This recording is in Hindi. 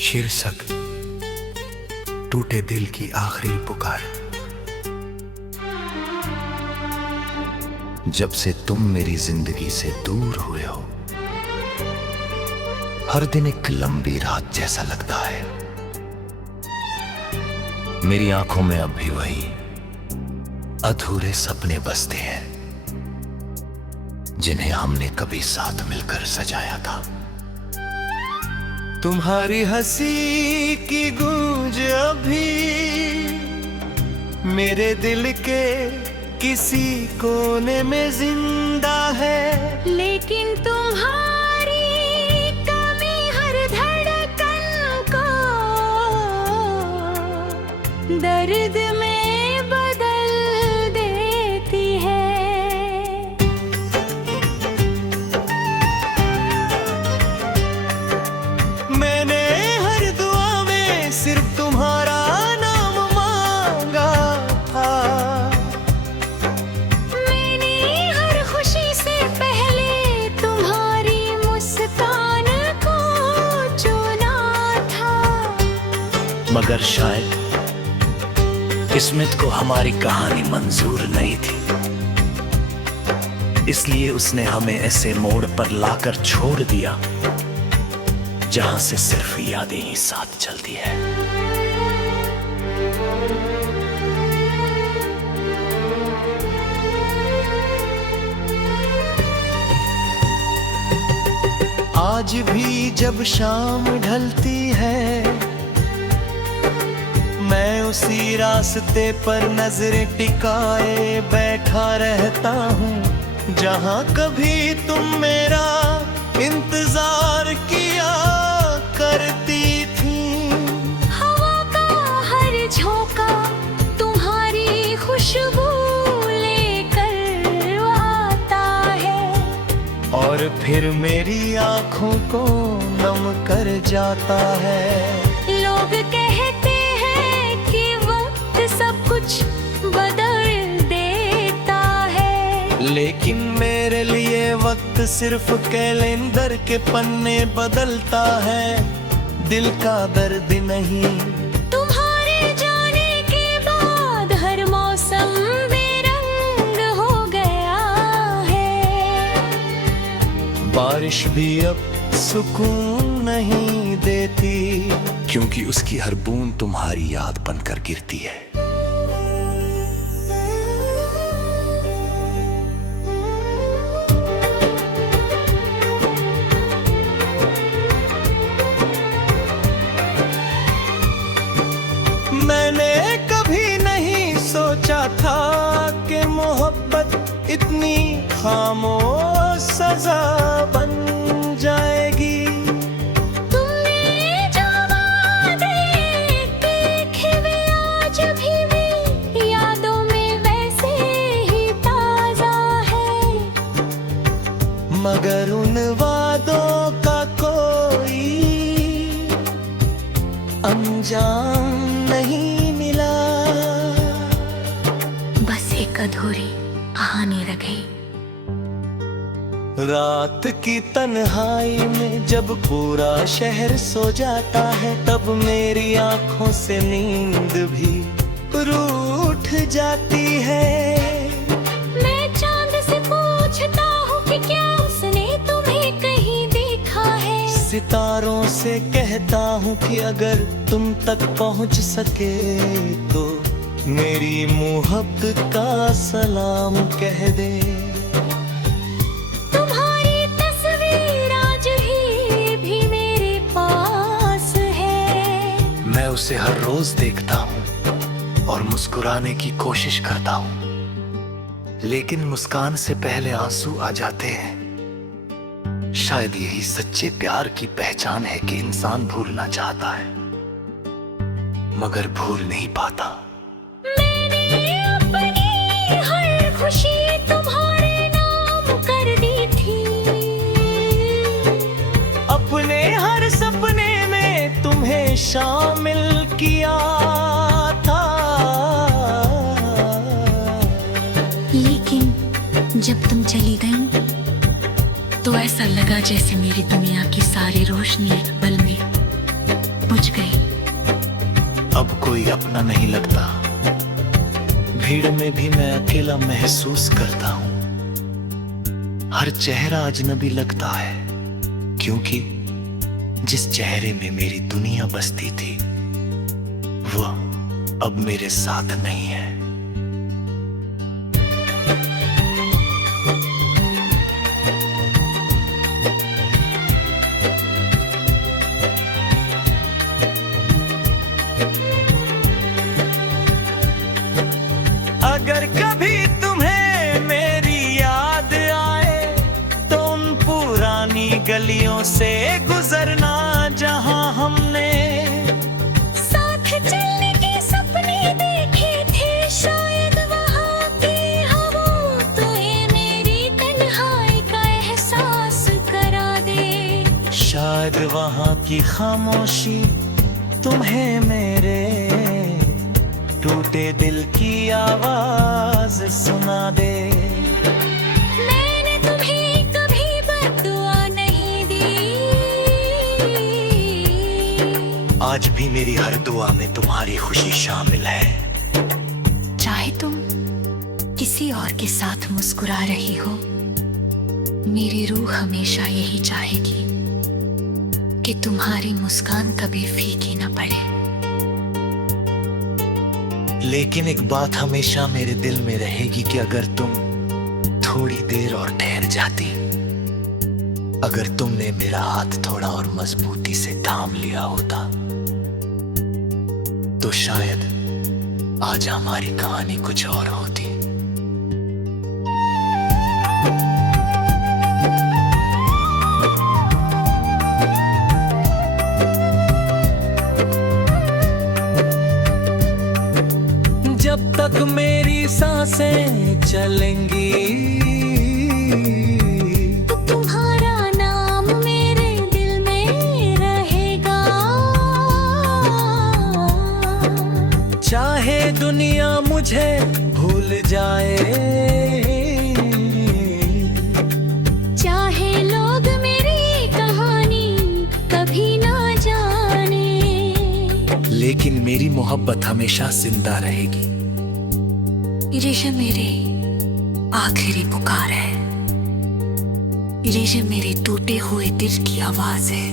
शीर्षक टूटे दिल की आखिरी पुकार। जब से तुम मेरी जिंदगी से दूर हुए हो, हर दिन एक लंबी रात जैसा लगता है। मेरी आंखों में अब भी वही अधूरे सपने बसते हैं जिन्हें हमने कभी साथ मिलकर सजाया था। तुम्हारी हंसी की गूंज अभी मेरे दिल के किसी कोने में जिंदा है, लेकिन तुम्हारी कमी हर धड़कन को दर्द में बदल देती है। मैंने हर दुआ में सिर्फ तुम्हारा नाम मांगा था। मैंने हर खुशी से पहले तुम्हारी मुस्कान को चुना था। मगर शायद किस्मत को हमारी कहानी मंजूर नहीं थी, इसलिए उसने हमें ऐसे मोड़ पर लाकर छोड़ दिया जहां से सिर्फ यादें ही साथ चलती है। आज भी जब शाम ढलती है, मैं उसी रास्ते पर नजरें टिकाए बैठा रहता हूँ जहाँ कभी तुम मेरा इंतजार किया करती थी। हवा का हर झोंका तुम्हारी खुशबू लेकर आता है, और फिर मेरी आंखों को नम कर जाता है। लोग कहते हैं कि वक्त सब कुछ बदल देता है, लेकिन मेरे लिए वक्त सिर्फ कैलेंडर के पन्ने बदलता है, दिल का दर्द नहीं। तुम्हारे जाने के बाद हर मौसम बेरंग हो गया है। बारिश भी अब सुकून नहीं देती, क्योंकि उसकी हर बूंद तुम्हारी याद बनकर गिरती है। मैंने कभी नहीं सोचा था कि मोहब्बत इतनी खामोश सजा बन जाएगी। तुमने जो वादे देखे वे आज भी यादों में वैसे ही ताजा है, मगर उन वादों का कोई अंजाम नहीं मिला। बस एक अधूरी कहानी रह गई। रात की तन्हाई में जब पूरा शहर सो जाता है, तब मेरी आंखों से नींद भी रूठ जाती है। मैं चांद से पूछता हूँ कि क्या उसने तुम्हें कहीं देखा है। सितारों से कहता हूँ कि अगर तुम तक पहुँच सके तो मेरी मोहब्बत का सलाम कह दे। तुम्हारी तस्वीर आज भी मेरे पास है। मैं उसे हर रोज देखता हूँ और मुस्कुराने की कोशिश करता हूँ, लेकिन मुस्कान से पहले आंसू आ जाते हैं। शायद यही सच्चे प्यार की पहचान है कि इंसान भूलना चाहता है मगर भूल नहीं पाता। मैंने अपनी हर खुशी तुम्हारे नाम कर दी थी। अपने हर सपने में तुम्हें शामिल किया था, लेकिन जब तुम चली गई तो ऐसा लगा जैसे मेरी दुनिया की सारी रोशनी एक पल में बुझ गई। अब कोई अपना नहीं लगता, भीड़ में भी मैं अकेला महसूस करता हूँ। हर चेहरा अजनबी लगता है, क्योंकि जिस चेहरे में मेरी दुनिया बसती थी वह अब मेरे साथ नहीं है। अगर कभी तुम्हें मेरी याद आए तो उन पुरानी गलियों से गुजरना जहां हमने साथ चलने के सपने देखे थे, शायद वहाँ की हवा तुम्हें मेरी तन्हाई का एहसास करा दे। शायद वहां की खामोशी तुम्हें मेरे टूटे दिल की आवाज सुना दे। मैंने तुम्हें कभी बद्दुआ नहीं दी, आज भी मेरी हर दुआ में तुम्हारी खुशी शामिल है। चाहे तुम किसी और के साथ मुस्कुरा रही हो, मेरी रूह हमेशा यही चाहेगी कि तुम्हारी मुस्कान कभी फीकी न पड़े। लेकिन एक बात हमेशा मेरे दिल में रहेगी कि अगर तुम थोड़ी देर और ठहर जाती, अगर तुमने मेरा हाथ थोड़ा और मजबूती से थाम लिया होता, तो शायद आज हमारी कहानी कुछ और होती। जब तक मेरी सांसें चलेंगी तो तुम्हारा नाम मेरे दिल में रहेगा। चाहे दुनिया मुझे भूल जाए, चाहे लोग मेरी कहानी कभी ना जाने, लेकिन मेरी मोहब्बत हमेशा जिंदा रहेगी। ये मेरे आखिरी पुकार है, ये मेरे टूटे हुए दिल की आवाज है।